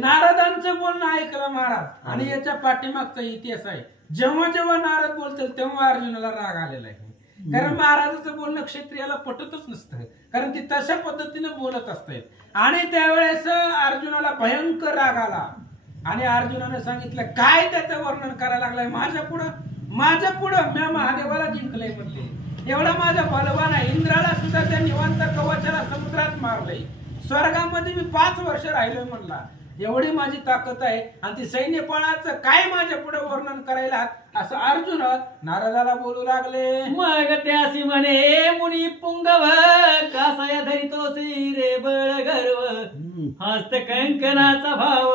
नारदांचं बोलणं ऐकलं महाराज आणि याच्या पाठीमागचा इतिहास आहे. जेव्हा जेव्हा नारद बोलतील तेव्हा अर्जुनाला राग आलेला आहे, कारण महाराजाचं बोलणं क्षत्रियाला पटतच नसतं, कारण ती तशा पद्धतीने बोलत असते. आणि त्यावेळेस अर्जुनाला भयंकर राग आला आणि अर्जुनाने सांगितलं काय त्याचं वर्णन करायला लागलंय माझ्या पुढं मी महादेवाला जिंकलंय म्हणले, एवढा माझा बलवान आहे. इंद्राला सुद्धा त्या निवांत कवचाला समुद्रात मारलंय, स्वर्गामध्ये मी 5 वर्ष राहिलोय म्हणला, एवढी माझी ताकद आहे आणि ती सैन्यपाळाचं काय माझ्या पुढे वर्णन करायला असं अर्जुन नारदाला बोलू लागले. मग त्यासी म्हणे मुनी पुंगव कासाया धरितोसी रे बळ गर्व हस्त कंकणाचा भाव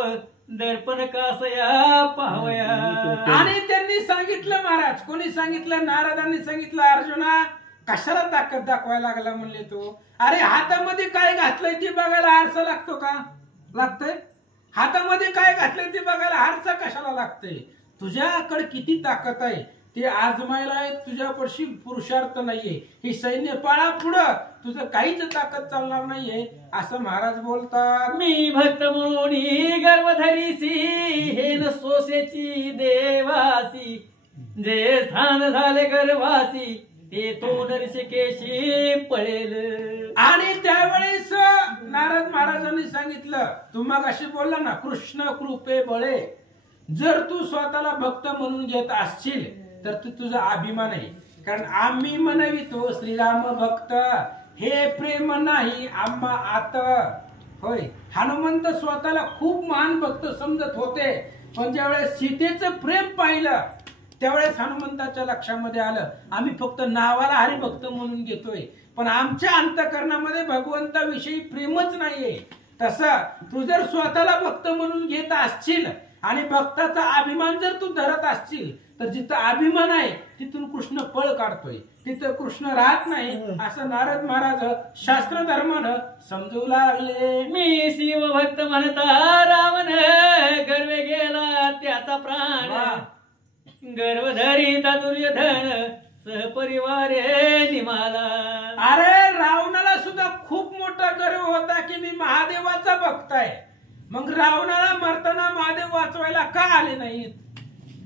दर्पण कासया पाहवया. आणि त्यांनी सांगितलं महाराज, कोणी सांगितलं? नारदांनी सांगितलं अर्जुना कशाला ताकद दाखवायला लागला म्हणले तू? अरे हातामध्ये काय घातलंय ते बघायला आरसा लागतो का? लागतंय? हातामध्ये काय घातलंय ते बघायला आरसा कशाला लागतंय? तुझ्याकडे किती ताकद आहे ते आजमायला तुझ्यापाशी पुरुषार्थ नाहीये. ही सैन्यपाळा पुढं तुझं काहीच ताकद चालणार नाहीये असं महाराज बोलतात. मी भक्त म्हणून गर्व धरीसी हे न सोसेची देवासी जे स्थान झाले गर्भासी ते तो नरसिकेशी पळेल. आणि त्यावेळेस नारद महाराजांनी सांगितलं, तू मग अशी बोलला ना कृष्ण कृपे बळे, जर तू स्वतःला भक्त म्हणून घेत असशील तर तू तुझा अभिमान आहे, कारण आम्ही म्हणवितो श्रीराम भक्त हे प्रेम नाही आम्हा आत होय. हनुमंत स्वतःला खूप महान भक्त समजत होते, पण ज्यावेळेस सीतेचं प्रेम पाहिलं त्यावेळेस हनुमंताच्या लक्षामध्ये आलं आम्ही फक्त नावाला हरिभक्त म्हणून घेतोय, पण आमच्या अंतःकरणामध्ये भगवंताविषयी प्रेमच नाहीये. तसं तू जर स्वतःला भक्त म्हणून घेत असशील आणि भक्ताचा अभिमान जर तू धरत असशील तर जिथं अभिमान आहे तिथून कृष्ण पळ काढतोय, तिथं कृष्ण राहत नाही असं नारद महाराज शास्त्र धर्मानं समजू लागले. मी शिवभक्त म्हणता रावण गर्वे गेला त्याचा प्राण गर्वधरिता दुर्योधन सहपरिवारे निमाला. अरे रावणाला सुद्धा खूप मोठा गर्व होता की मी महादेवाचा भक्त आहे, मग रावणाला मरताना महादेव वाचवायला का आले नाहीत?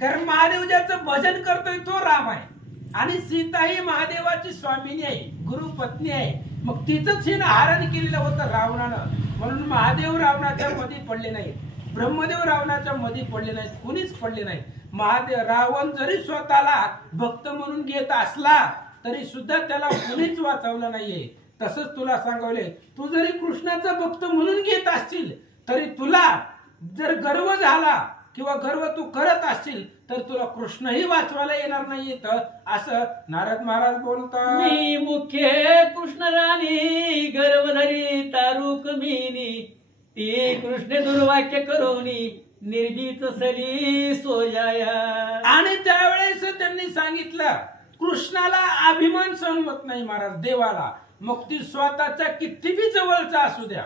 कारण महादेव ज्याचं भजन करतोय तो राम आहे आणि सीता ही महादेवाची स्वामिनी आहे, गुरुपत्नी आहे, मग तिचंच हिनं हरण केलेलं होतं रावणानं, म्हणून महादेव रावणाच्या मध्ये पडले नाहीत, ब्रह्मदेव रावणाच्या मध्ये पडले नाहीत, कुणीच पडले नाहीत. महादेव रावण जरी स्वतःला भक्त म्हणून घेत असला तरी सुद्धा त्याला कुणीच वाचवलं नाहीये. तसंच तुला सांगवले, तू जरी कृष्णाचा भक्त म्हणून घेत असशील तरी तुला जर गर्व झाला किंवा गर्व तू करत असशील तर तुला कृष्णही वाचवायला येणार नाहीये असं नारद महाराज बोलतात. मी मुख्य कृष्ण राणी गर्वधरी तारुक मीनी ती कृष्ण दुर्वाक्य करोनी निर्भीत सली सोयाया. आणि त्यावेळेस त्यांनी सांगितलं कृष्णाला अभिमान सहन होत नाही महाराज देवाला, मग ती स्वतःच्या किती बी जवळचा असू द्या.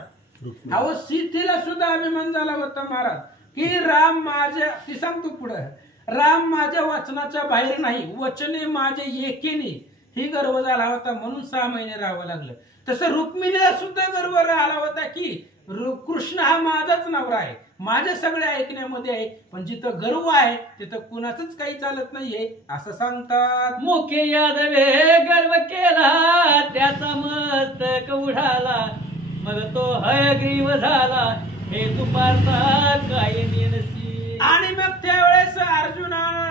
अहो सीतेला सुद्धा अभिमान झाला होता महाराज की राम माझ्या, ती सांगतो पुढे, राम माझ्या वचनाच्या बाहेर नाही वचने माझे एकेने, ही गर्व झाला होता म्हणून 6 महिने राहावं लागलं. तसं रुक्मिणीला सुद्धा गर्व राहिला होता की कृष्ण हा माझाच नवरा आहे, माझ्या सगळ्या ऐकण्यामध्ये आहे, पण जिथं गर्व आहे तिथं कुणाचंच काही चालत नाहीये असं सांगतात. मुख्य यादवे गर्व केला त्याचा मस्तक उडाला मग तो हयग्रीव झाला हे तू पारता काय नेनसी. आणि मग त्यावेळेस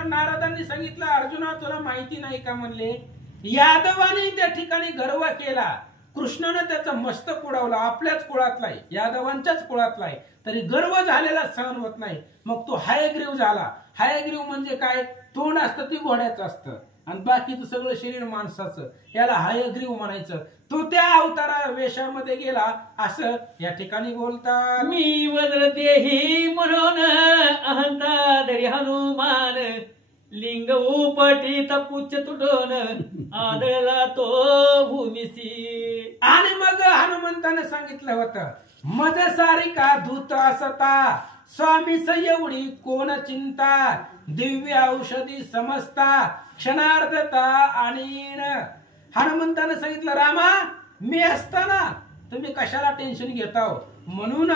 नारदांनी सांगितलं अर्जुना तुला माहिती नाही का म्हणले, यादवाने त्या ठिकाणी गर्व केला, कृष्णानं त्याचं मस्तक उडवलं, आपल्याच कुळातला आहे, यादवांच्याच कुळातला आहे, तरी गर्व झालेला सहन होत नाही, मग तो हयग्रीव झाला. हयग्रीव म्हणजे काय? तोंड असतं ते घोड्याचं असतं आणि बाकीचं सगळं शरीर माणसाचं, याला हयग्रीव म्हणायचं. तो त्या अवतारा वेशामध्ये गेला असं या ठिकाणी बोलतात. मी वज्र देही म्हणून अहंता धरी हनुमान लिंग उपटीत पुच्छ तुटून आदळला तो भूमिसी. आणि मग हनुमंताने सांगितलं होतं, मज सारिका धूत असता स्वामीस एवढी कोण चिंता, दिव्य औषधी समजता क्षणार्धता आणि हनुमंताने सांगितलं, रामा मी असताना तुम्ही कशाला टेन्शन घेता. म्हणून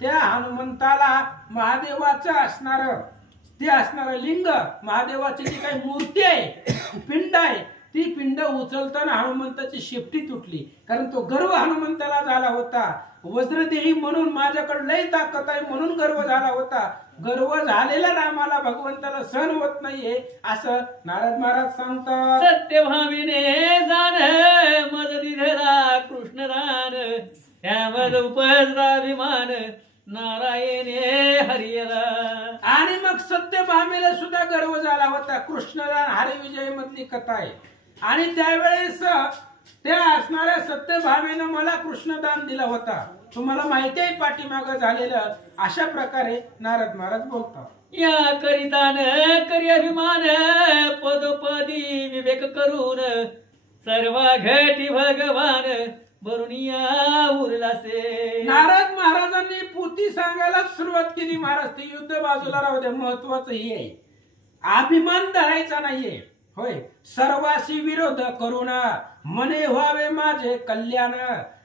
त्या हनुमंताला महादेवाचं असणार लिंग, महादेवाची जी काही मूर्ती आहे, पिंड आहे, ती पिंड उचलताना हनुमंताची शेपटी तुटली. कारण तो गर्व हनुमंताला झाला होता. वज्रदेही म्हणून माझ्याकडे लय ताकद आहे म्हणून गर्व झाला होता. गर्व झालेल्या रामाला भगवंताला सहन होत नाहीये असं नारद महाराज सांगतात. सत्यभामिने जाण मज दिधरा कृष्ण रान, त्यामज उपजराभिमान नारायणे हरियला. आणि मग सत्यभामेला सुद्धा गर्व झाला होता. कृष्णदान हरिविजय मधली कथा आहे. आणि त्यावेळेस त्या असणाऱ्या सत्यभामेनं मला कृष्णदान दिला होता. तुम्हाला माहिती आहे पाठीमाग झालेलं. अशा प्रकारे नारद महाराज बोलतात. या करिता न करी अभिमान, पदोपदी विवेक करून सर्वा घटी भगवान बरुनिया उरलासे. नारद महाराजांनी पोथी सांगायला सुरुवात केली. महाराज ते युद्ध बाजूला राहू द्या, महत्वाचं हे आहे, अभिमान धरायचा नाहीये. होय, सर्वाशी विरोध करून मने व्हावे माझे कल्याण,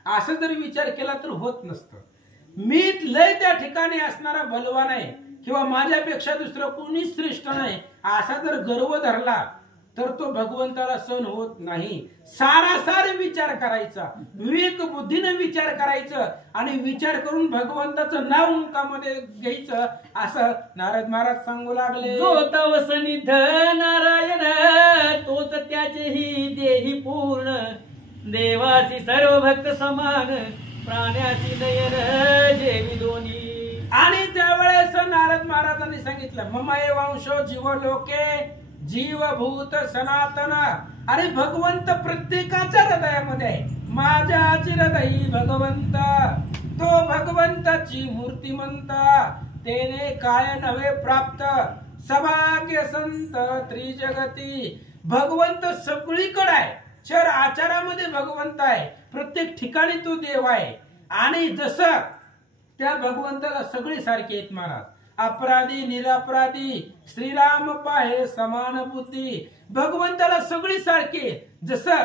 असं जर विचार केला तर होत नसतं. मी लय त्या ठिकाणी असणारा बलवान आहे किंवा माझ्यापेक्षा दुसरं कोणीच श्रेष्ठ नाही असा जर गर्व धरला तर तो भगवंताला सहन होत नाही. सारासार विचार करायचा, विवेक बुद्धीने विचार करायचं आणि विचार करून भगवंताचं नाव मुखामध्ये घ्यायचं असं नारद महाराज सांगू लागले. जो तव सनिध नारायण, तोच त्याचेही देही पूर्ण, देवासी सर्व भक्त समान, प्राण्यासी नयन जेवी दोन्ही. आणि त्यावेळेस नारद महाराजांनी सांगितलं, ममये वंशो जीव लोके जीवभूत सनातन. अरे भगवंत प्रत्येकाच्या हृदयामध्ये आहे. माझ्याची हृदयी भगवंत, तो भगवंताची मूर्तिमंत, तेने काय नव्हे प्राप्त, सभाग्य संत त्रिजगती. भगवंत सगळीकडे आहे. चर आचारामध्ये भगवंत आहे. प्रत्येक ठिकाणी तो देव आहे. आणि जसं त्या भगवंताला सगळी सारखी आहेत महाराज, अपराधी निरपराधी श्रीराम पाहे समान बुद्धी. भगवंताला सगळी सारखी. जसं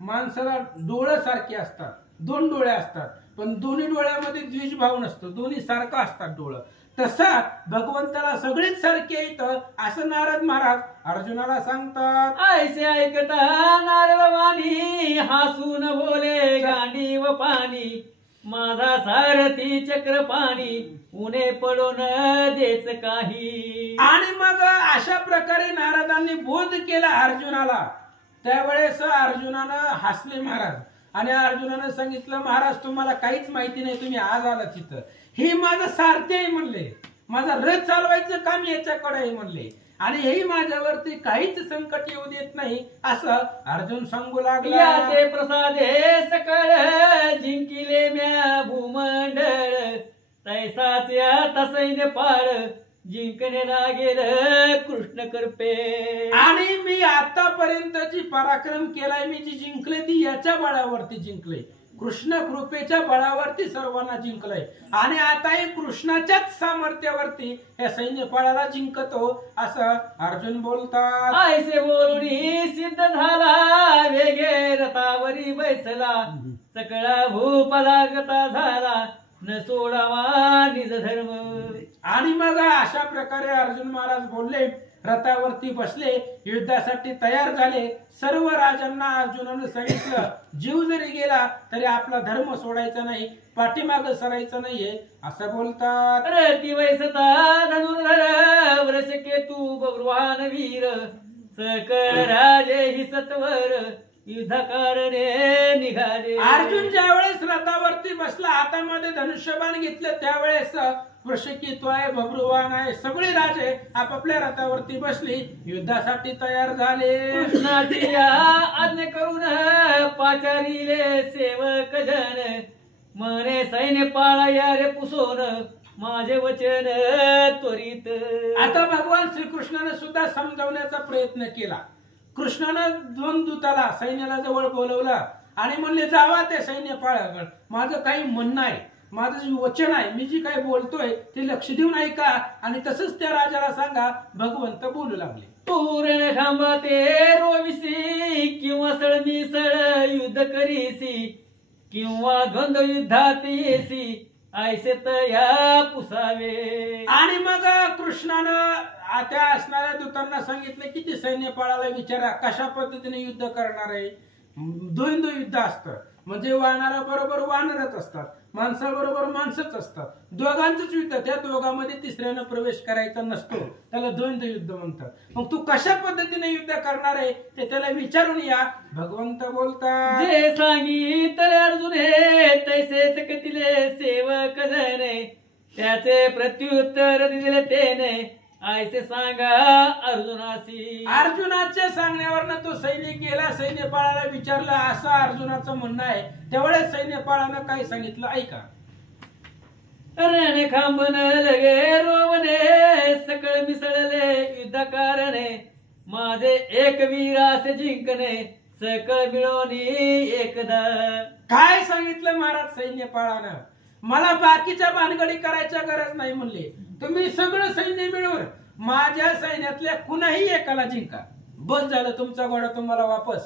माणसाला डोळे सारखे असतात, दोन डोळे असतात, पण दोन्ही डोळ्यामध्ये द्वेषभाव नसतो, दोन्ही सारखं असतात डोळं. तसं भगवंताला सगळीच सारखी आहेत असं नारद महाराज अर्जुनाला सांगतात. ऐसे ऐकता नारद वाणी, हसून बोले गांडीव पाणी, माझा सारथी चक्र पाणी, उन्हे पडून देच काही. आणि मग अशा प्रकारे नारदांनी बोध केला अर्जुनाला. त्यावेळेस अर्जुनानं हसले महाराज आणि अर्जुनानं सांगितलं, महाराज तुम्हाला काहीच माहिती नाही, तुम्ही आज आला तिथं. हे माझं सारथी आहे म्हणले, माझा रथ चालवायचं काम याच्याकडे आहे म्हणले, आणि हेही माझ्यावरती काहीच संकट येऊ देत नाही असं अर्जुन सांगू लागला. याचे प्रसादे सकळ जिंकिले म्या भूमंडळ, तैसाच आता सैन्य पाळ जिंकणे लागेल कृष्ण कृपे. आणि मी आतापर्यंत जी पराक्रम केलाय, मी जी जिंकले ती याच्या बळावरती जिंकले, कृष्ण कृपेच्या बळावरती सर्वांना जिंकलंय. आणि आताही कृष्णाच्याच सामर्थ्यावरती या सैन्यपाळाला जिंकतो असं अर्जुन बोलतात. ऐसे बोलून सिद्ध झाला, वेगे रथावरी बैसला, सकळा भूपलागता झाला, न सोडावा निज धर्म. आणि मग अशा प्रकारे अर्जुन महाराज बोलले, रथावरती बसले, युद्धासाठी तयार झाले. सर्व राजांना अर्जुनानं सांगितलं, जीव जरी गेला तरी आपला धर्म सोडायचा नाही, पाठीमाग सरायचं नाहीये असं बोलतात. रती वैसता धनुर्धर वृष केतू बब्रुवान वीर, सकळ राजे हि सत्वर युद्धकारणे निघाले. अर्जुन ज्यावेळेस रथावरती बसला, हातामध्ये धनुष्यबाण घेतलं, त्यावेळेस वृषकेतू आहे, बब्रुवान आहे, सगळे राजे आपापल्या रथावरती बसली, युद्धासाठी तयार झाले. कृष्णाची आज्ञा करून पाचारीले सेवक जन, मने सैन्य पाळा या रे पुसोन, माझे वचन त्वरित. आता भगवान श्रीकृष्णाने सुद्धा समजावण्याचा प्रयत्न केला. कृष्णानं दोन दूताला सैन्याला जवळ बोलवलं आणि म्हणले जावा ते सैन्यपाळाकडे, माझं काही म्हणणं आहे, माझं जे वचन आहे, मी जी काही बोलतोय ते लक्ष देऊन ऐका आणि तसंच त्या राजाला सांगा. भगवंत बोलू लागले. तूरण खांबा ते रोविसी किंवा सळमिसळ युद्ध करीसी किंवा द्वंद्व युद्धात येसी ऐसे या पुसावे. आणि मग कृष्णानं त्या असणाऱ्या दूतांना सांगितलं की ते सैन्यपाळाला विचारा कशा पद्धतीने युद्ध करणार आहे. द्वंद्व युद्ध असतं म्हणजे वानरा बरोबर वानरच असतात, माणसाबरोबर माणसंच असतात, दोघांचंच युद्ध. त्या दोघांमध्ये तिसऱ्यानं प्रवेश करायचा नसतो, त्याला द्वंद्व युद्ध म्हणतात. मग तू कशा पद्धतीने युद्ध करणार आहे ते त्याला विचारून या. भगवंत बोलतात, जे सांगितले अर्जुन हे तैसेच कथिले सेवक जने त्याचे प्रत्युत्तर दिले तेने ऐसे सांगा अर्जुनासी. अर्जुनाच्या सांगण्यावरनं तो सैनिक गेला, सैन्यपाळाला विचारलं, असं अर्जुनाचं म्हणणं आहे. त्यावेळेस सैन्यपाळानं काय सांगितलं ऐका. रण खांबन लगे रोवणे सकळ मिसळले युद्ध कारणे माझे एक वीरास जिंकणे सकळ मिळवणी एकदा. काय सांगितलं महाराज सैन्यपाळानं, मला बाकीच्या भानगडी करायच्या गरज नाही म्हणले. तुम्ही सगळं सैन्य मिळवून माझ्या सैन्यातल्या कुणाही एकाला जिंका, बस झालं, तुमचा घोडा तुम्हाला वापस.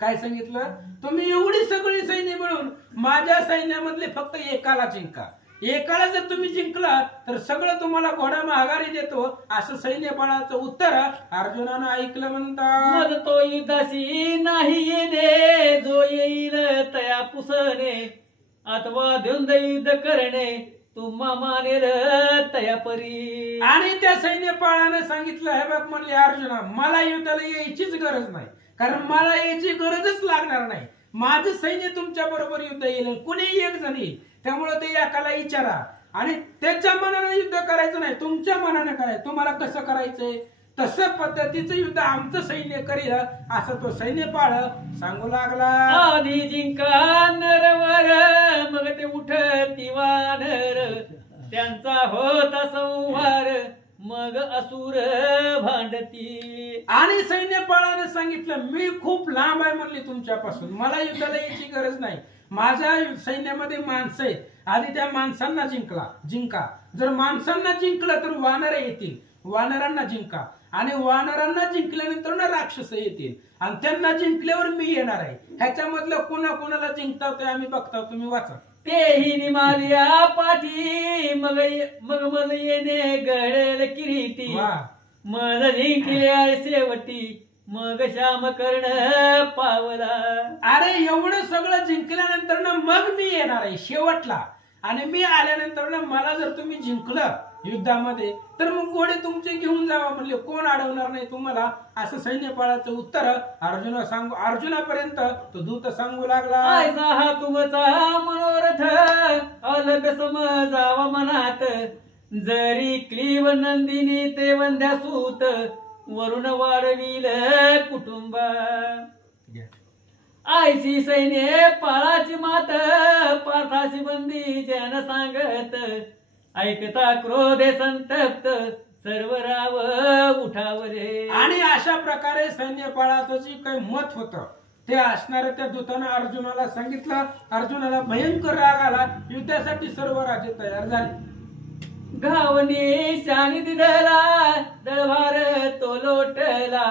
काय सांगितलं, तुम्ही एवढी सगळी सैन्य मिळून माझ्या सैन्यामधले फक्त एकाला जिंका. एकाला जर तुम्ही जिंकला तर सगळं तुम्हाला घोडा माघारी देतो, असं सैन्यपाळाचं उत्तर अर्जुनानं ऐकलं. म्हणतात, मज तो युद्धाशी नाही येणे जो येईल तया पुसणे अथवा द्वंद्व युद्ध करणे तुम्हा मानेल तया परी. आणि त्या सैन्यपाळानं सांगितलं, हे बघ म्हणले अर्जुना, मला युद्धाला यायचीच गरज नाही, कारण मला यायची गरजच लागणार नाही. माझं सैन्य तुमच्या बरोबर युद्ध येईल, कुणीही एक जण येईल. त्यामुळे ते एकाला विचारा आणि त्याच्या मनानं युद्ध करायचं नाही, तुमच्या मनानं करायचं. तुम्हाला कसं करायचंय तसं पद्धतीचं युद्ध आमचं सैन्य करील, असं तो सैन्यपाळ सांगू लागला. आधी जिंका नरवर मग ते उठती वानर त्यांचा होता संहार मग असुर भांडती. आणि सैन्यपाळानं सांगितलं, मी खूप लांब आहे म्हणले तुमच्यापासून, मला युद्धाला यायची गरज नाही. माझ्या सैन्यामध्ये माणसं आहेत, आधी त्या माणसांना जिंका. जर माणसांना जिंकलं तर वानर येतील, वानरांना जिंका. आणि वानरांना जिंकल्यानंतर ना राक्षस येतील आणि त्यांना जिंकल्यावर मी येणार आहे. ह्याच्यामधलं कोणाला जिंकता ते आम्ही बघता, तुम्ही वाचा. तेही निमालिया पाठी मग मग येणे गळेल किरीटी मग जिंकल्या शेवटी मग श्याम कर्ण पावला. अरे एवढं सगळं जिंकल्यानंतर ना मग मी येणार आहे शेवटला, आणि मी आल्यानंतर ना मला जर तुम्ही जिंकलं युद्धामध्ये तर मग घोडे तुमचे घेऊन जावा म्हणले, कोण अडवणार नाही तुम्हाला, असं सैन्यपाळाचं उत्तर अर्जुनापर्यंत तो दूत सांगू लागला. ऐसा हा तुमचा मनोरथ अलग समजावा मनात जरी क्लीव नंदिनी ते वंद्यासूत वरुण वाढविल कुटुंबा. आयसी सैन्य पाळाची मात पार्थाची बंदी जन सांगत ऐकता क्रोधे संतप्त सर्व राव उठावरे. आणि अशा प्रकारे सैन्यपाळाचं जे काही मत होतं ते असणाऱ्या त्या दूतानं अर्जुनाला सांगितलं. अर्जुनाला भयंकर राग आला, युद्धासाठी सर्व राजे तयार झाले. घावणी शानी दिदला दळभार तो लोटला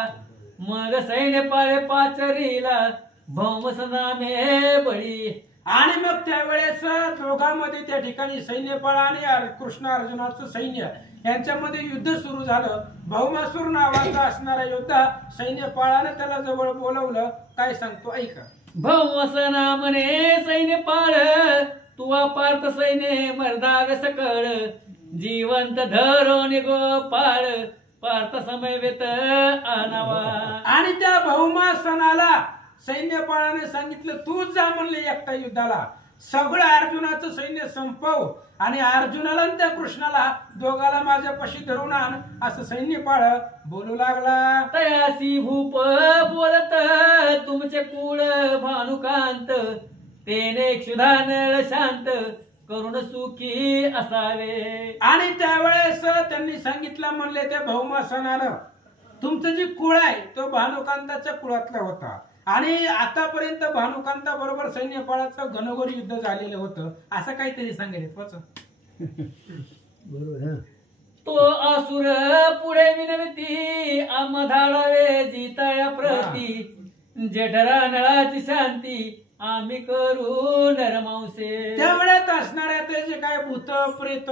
मग सैन्य पाळे पाचरीला भौमस नामे बळी. आणि मग त्यावेळेस दोघांमध्ये त्या ठिकाणी सैन्यपाळ आणि कृष्ण अर्जुनाचं सैन्य यांच्यामध्ये युद्ध सुरू झालं. भौमासूर नावाचा असणारा योद्धा सैन्यपाळानं त्याला जवळ बोलवलं. काय सांगतो ऐका. भौमस नामने सैन्यपाळ तुवा पार्थ सैन्य मर्दाग सकळ जीवंत धरून गोपाळ पार्थ समवेत आनावा. आणि त्या भौमासनाला सैन्यपाळाने सांगितलं, तूच जा म्हणले एकटा युद्धाला, सगळं अर्जुनाचं सैन्य संपव आणि अर्जुनाला आणि त्या कृष्णाला दोघाला माझ्यापाशी धरून आण, असं सैन्यपाळ बोलू लागला. तयासी भूप बोलत तुमचे कुळ भानुकांत तेने क्षुधानळ शांत करुण सुखी असावे. आणि त्यावेळेस त्यांनी सांगितलं म्हणले त्या भौमासनानं, तुमचं जे कुळ आहे तो भानुकांताच्या कुळातला होता आणि आतापर्यंत भानुकांता बरोबर सैन्यपाळाचं घनघोर युद्ध झालेलं होतं असं काहीतरी सांगायचं वाचा. बरोबर. तो असुर पुढे विनवती आम्हा धाडावे जिताया प्रती जेठरा नळाची शांती आम्ही करू नरमांसे. त्यावेळेत असणाऱ्या ते जे काय भूत प्रेत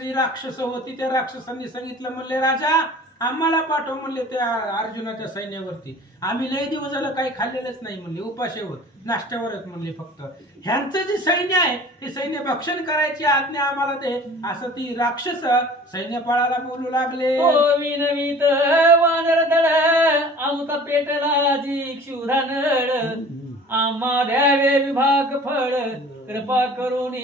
जी राक्षस होती त्या राक्षसांनी सांगितलं म्हणले राजा आम्हाला पाठव म्हणले त्या अर्जुनाच्या सैन्यावरती. आम्ही लय दिवस झालं काही खाल्लेलंच नाही म्हणले, उपाशावर नाश्त्यावरच म्हणले. फक्त ह्यांचं जे सैन्य आहे ते सैन्य भक्षण करायची आज्ञा आम्हाला दे असं ती राक्षस सैन्यपाळाला बोलू लागले. विनवीत वानर दळ आमचा पेटला जी क्षुधानळ आम्हा द्यावे विभाग फळ कृपा करून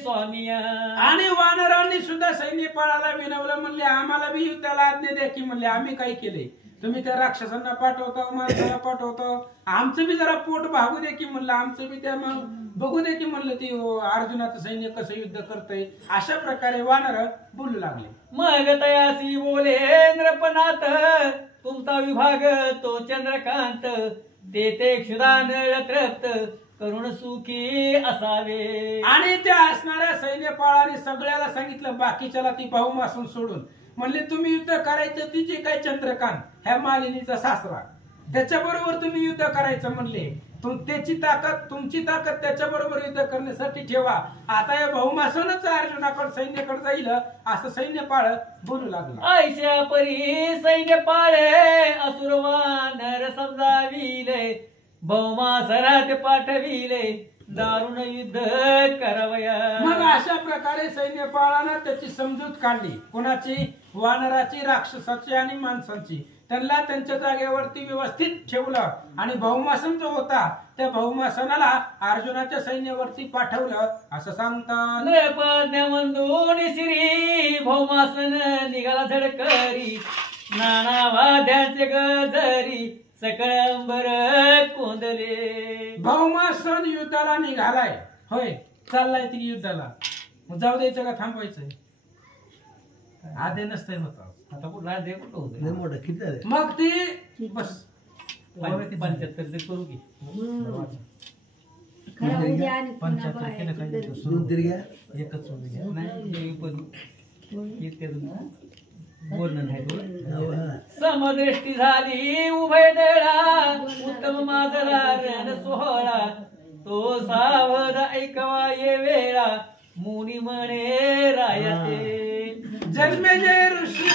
स्वामिया. आणि वानरांनी सुद्धा सैन्यपाळाला विनवलं म्हणले आम्हाला बी युद्धाला आज्ञा द्या की म्हणले आम्ही काय केले, तुम्ही त्या राक्षसांना पाठवतो माणसाला पाठवतो, आमचं बी जरा पोट भागू दे की म्हणलं, आमचं बी त्या मग बघू दे की म्हणलं ती अर्जुनाचं सैन्य कसं युद्ध करतंय. अशा प्रकारे वानर बोलू लागले. मग तयासी बोले नृपनाथ तुमचा विभाग तो चंद्रकांत ते क्षुधानळ तृप्त करुण सुखी असावे. आणि त्या असणाऱ्या सैन्यपाळाने सगळ्याला सांगितलं बाकीच्याला ती भाऊमासून सोडून म्हणले तुम्ही युद्ध करायचं ती जे काय चंद्रकांत ह्या मालिनीचा सासरा त्याच्याबरोबर तुम्ही युद्ध करायचं म्हणले. त्याची ताकद तुमची ताकद त्याच्याबरोबर युद्ध करण्यासाठी ठेवा. आता या बहुमासूनच अर्जुनाकडे सैन्याकडे जाईल असं सैन्यपाळ बोलू लागला. आयशा परी सैन्यपाळे असुरवानर समजाविले बहुमासरात पाठविले दारुण युद्ध करावया. मग अशा प्रकारे सैन्यपाळानं त्याची समजूत काढली. कोणाची? वानराची, राक्षसाची आणि माणसांची. त्यांना त्यांच्या जागेवरती व्यवस्थित ठेवलं आणि बहुमासन जो होता त्या बहुमासनाला अर्जुनाच्या सैन्यावरती पाठवलं असं सांगतात. नृपज्ञ श्री बहुमासन निघाला झडकरी नाना वाद्यांचे गजरी सकळ अंबर कोंदले. बहुमासन युद्धाला निघालाय होय, चाललाय ती युद्धाला. मग जाऊ द्यायचं का थांबवायचंय? आधी नसतंय होता आता कुठला दे कुठं लय होतं मोठं किती झाले? मग ती बस 75 ते करू की खरं उद्या आणि पुन्हा 75 केलं काय बाहेर. दोन तरी घ्या. एकच होऊ द्या. नाही बोलणं नाही हो, हा. समदृष्टी झाली उभय दळा उत्तम माझला रण सोहळा तो सावध ऐकवा ये वेळा मुनी म्हणे रायते. जन्मेजय ऋषी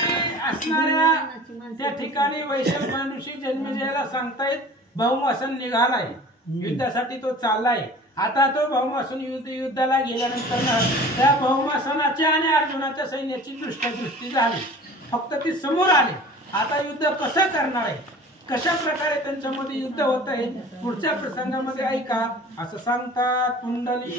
असणाऱ्या त्या ठिकाणी वैशंपायन ऋषी जन्मेजयाला सांगतायत बहुमासन निघालाय युद्धासाठी, तो चाललाय. आता तो बहुमासन युद्धाला गेल्यानंतर त्या बहुमासनाच्या आणि अर्जुनाच्या सैन्याची दृष्टी झाली. फक्त ती समोर आले. आता युद्ध कसं करणार आहे, कशा प्रकारे त्यांच्यामध्ये युद्ध होत आहे पुढच्या प्रसंगामध्ये ऐका असं सांगतात. कुंडली